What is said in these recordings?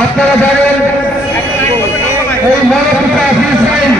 আপনারা জানেন এই মহাপুরুষ ইসরায়েল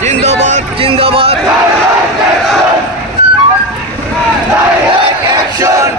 জিন্দাবাদ জিন্দাবাদ অ্যাকশন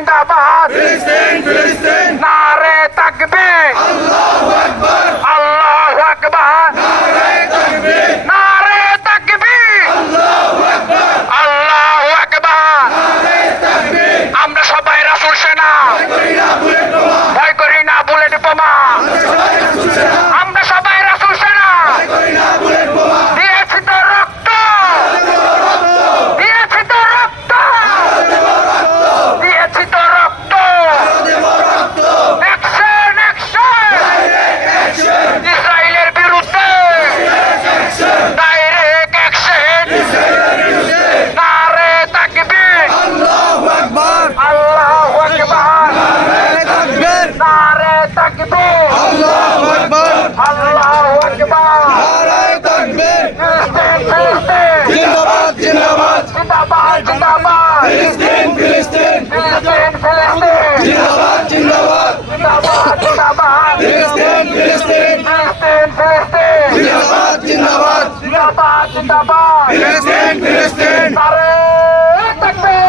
জিন্দাবাদ ফিলিস্তিন ফিলিস্তিন নারে তাকবীর আল্লাহু আকবার আল্লাহু আকবার নারে তাকবীর নারে তাকবীর আল্লাহু আকবার আল্লাহু আকবার নারে তাকবীর আমরা সবাই রাসূল সেনা করি না বুলেট বোমা ভয় করি না বুলেট বোমা সবাই রাসূল সেনা আমরা সবাই রাসূল সেনা করি না বুলেট বোমা দিয়েছি তো রক্ত দিয়েছি তো রক্ত দিয়েছি তো রক্ত দেব রক্ত অ্যাকশন অ্যাকশন অ্যাকশন ইসরায়েলের বিরুদ্ধে অ্যাকশন ডাইরেক্ট অ্যাকশন নারে তাকবীর আল্লাহু আকবার আল্লাহু আকবার নারে তাকবীর নারে তাকবীর আল্লাহু আকবার আল্লাহু আকবার নারে তাকবীর ফিলিস্তিন ফিলিস্তিন জিন্দাবাদ জিন্দাবাদ জিন্দাবাদ জিন্দাবাদ ফিলিস্তিন ফিলিস্তিন ফিলিস্তিন ফিলিস্তিন জিন্দাবাদ জিন্দাবাদ জিন্দাবাদ জিন্দাবাদ ফিলিস্তিন ফিলিস্তিন ফিলিস্তিন ফিলিস্তিন জিন্দাবাদ জিন্দাবাদ জিন্দাবাদ জিন্দাবাদ ফিলিস্তিন ফিলিস্তিন নারে তাকবীর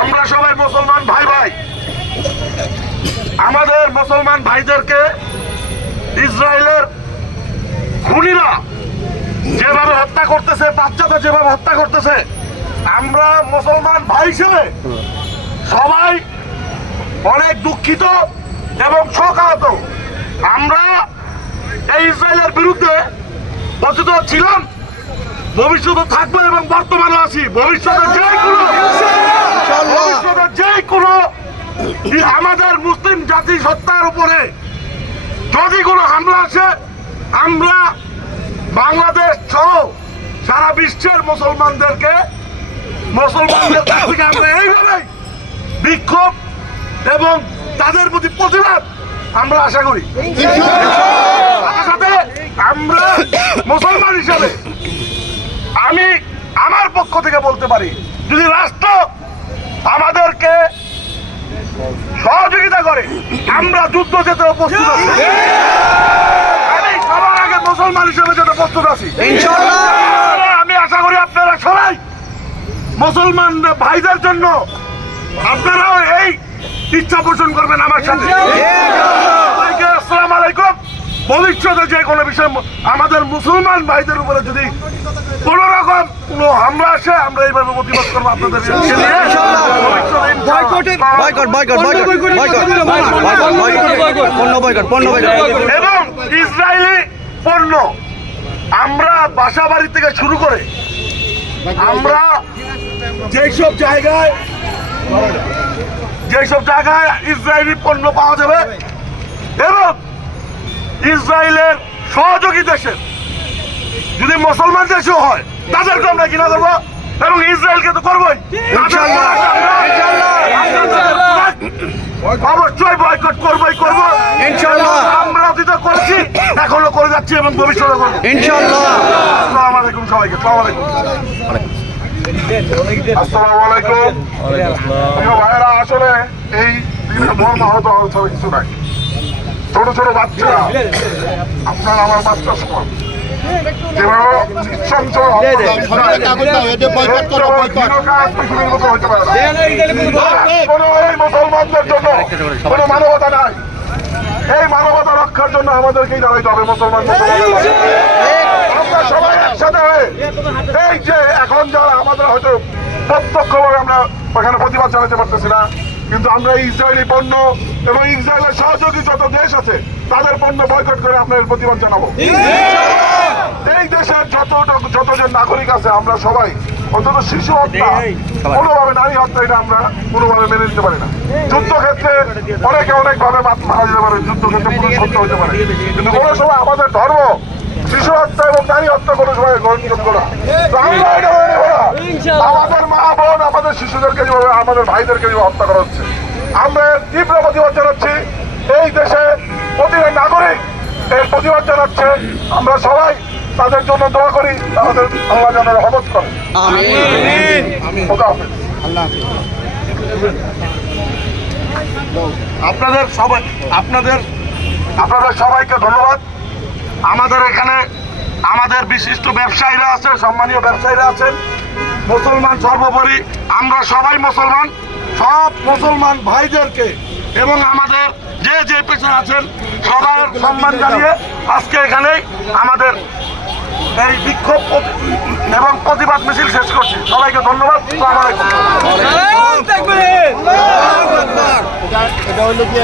আমরা সবাই মুসলমান ভাই ভাই আমাদের মুসলমান ভাইদেরকে ইসরায়েলের খুনিরা যেভাবে হত্যা করতেছে, বাচ্চাদের যেভাবে হত্যা করতেছে, আমরা মুসলমান ভাই হিসেবে সবাই অনেক দুঃখিত এবং শোকাহত। আমরা এই ইসরায়েলের বিরুদ্ধে বচেত ছিলাম, ভবিষ্যতে থাকবো এবং বর্তমানে আছি। ভবিষ্যতে যে কোনো আমাদের মুসলিম জাতি সত্তার উপরে যদি কোনো হামলা আসে, আমরা বাংলাদেশ সহ সারা বিশ্বের মুসলমানদের কাছ থেকে আমরা এইভাবেই বিক্ষোভ এবং তাদের প্রতি প্রতিবাদ আমরা আশা করি। সাথে সাথে আমরা মুসলমান হিসাবে আমি আমার পক্ষ থেকে বলতে পারি, যদি রাষ্ট্র আমাদেরকে সহযোগিতা করে আমরা যুদ্ধ যেতে প্রস্তুত আছি। আমি সবার আগে মুসলমান হিসেবে যেতে প্রস্তুত আছি। আমি আশা করি আপনারা সবাই মুসলমান ভাইদের জন্য আপনারাও এই ইচ্ছা পোষণ করবেন আমার সাথে। সবাইকে আসসালামু আলাইকুম। ভবিষ্যতে যে কোনো বিষয় আমাদের মুসলমান ভাইদের উপরে যদি কোন রকম কোনো হামলা আসে, আমরা এইভাবে প্রতিবাদ করবো আপনাদের এবং ইসরায়েলি পণ্য আমরা বাসা বাড়ি থেকে শুরু করে আমরা যেসব জায়গায় ইসরায়েলি পণ্য পাওয়া যাবে এবং ইসরায়েলের সহযোগী দেশের যদি মুসলমান দেশও হয়, তাদেরকে আমরা কিনা করবো এবং ইসরায়েলকে তো করবোই। অবশ্যই বয়কট করবোই করবো। আমরা অতীত করেছি, এখনো করে যাচ্ছি এবং ভবিষ্যতে করবো ইনশাআল্লাহ। আসসালামু আলাইকুম সবাইকে। আসসালামু আলাইকুম। প্রিয় ভাইয়েরা, আসলে এই দিনে মর্মাহত হওয়ার ছাড়া কিছু নাই। ছোট ছোট বাচ্চারা, আপনার আমার বাচ্চা সমান, যেভাবে নিঃসংশয় পৃথিবীর মতো হইতে পারে না। কোনো এই মুসলমানদের জন্য কোনো মানবতা নাই। এই মানবতা রক্ষার জন্য আমাদেরকেই দাঁড়াইতে হবে। মুসলমান আমরা সবাই একসাথে হয়ে এই যে এখন যারা আমাদের হয়তো প্রত্যক্ষভাবে আমরা ওখানে প্রতিবাদ চালাতে পারতেছি না, কিন্তু আমরা ইসরায়েলি পণ্য এবং ইসরায়েলের সহযোগী যত দেশ আছে তাদের পণ্য বয়কট করে আমরা এর প্রতিবাদ জানাবো। এই দেশের যতজন নাগরিক আছে আমরা সবাই, অন্তত শিশু হত্যা, কোনোভাবে নারী হত্যা, এটা আমরা কোনোভাবে মেনে নিতে পারি না। যুদ্ধক্ষেত্রে অনেকে অনেকভাবে মারা যেতে পারে, যুদ্ধক্ষেত্রে পুরো সত্য হতে পারে, কিন্তু কোনো সময় আমাদের ধর্ম শিশু হত্যা এবং নারী হত্যা কোনো সময় গ্রহণযোগ্য না। আমরা এটা মেনে নেব না। আমাদের মা বোন, আমাদের শিশুদেরকে যেভাবে, আমাদের ভাইদেরকে যেভাবে হত্যা করা হচ্ছে, আমরা এর তীব্র প্রতিবাদ জানাচ্ছি। এই দেশে প্রতিটা নাগরিক এর প্রতিবাদ জানাচ্ছে। আমরা সবাই তাদের জন্য দোয়া করি, তাদের আল্লাহ যেন রহমত করে। খোদা হাফেজ। আপনাদের সবাইকে ধন্যবাদ। আমাদের এখানে আমাদের বিশিষ্ট ব্যবসায়ীরা আছে, সম্মানীয় ব্যবসায়ীরা আছেন, মুসলমান সর্বোপরি আমরা সবাই মুসলমান, সব মুসলমান ভাইদেরকে এবং আমাদের যে যে পেশা আছেন সবার সম্মান জানিয়ে আজকে এখানে আমাদের এই বিক্ষোভ এবং প্রতিবাদ মিছিল শেষ করছি। সবাইকে ধন্যবাদ। আসসালামু আলাইকুম।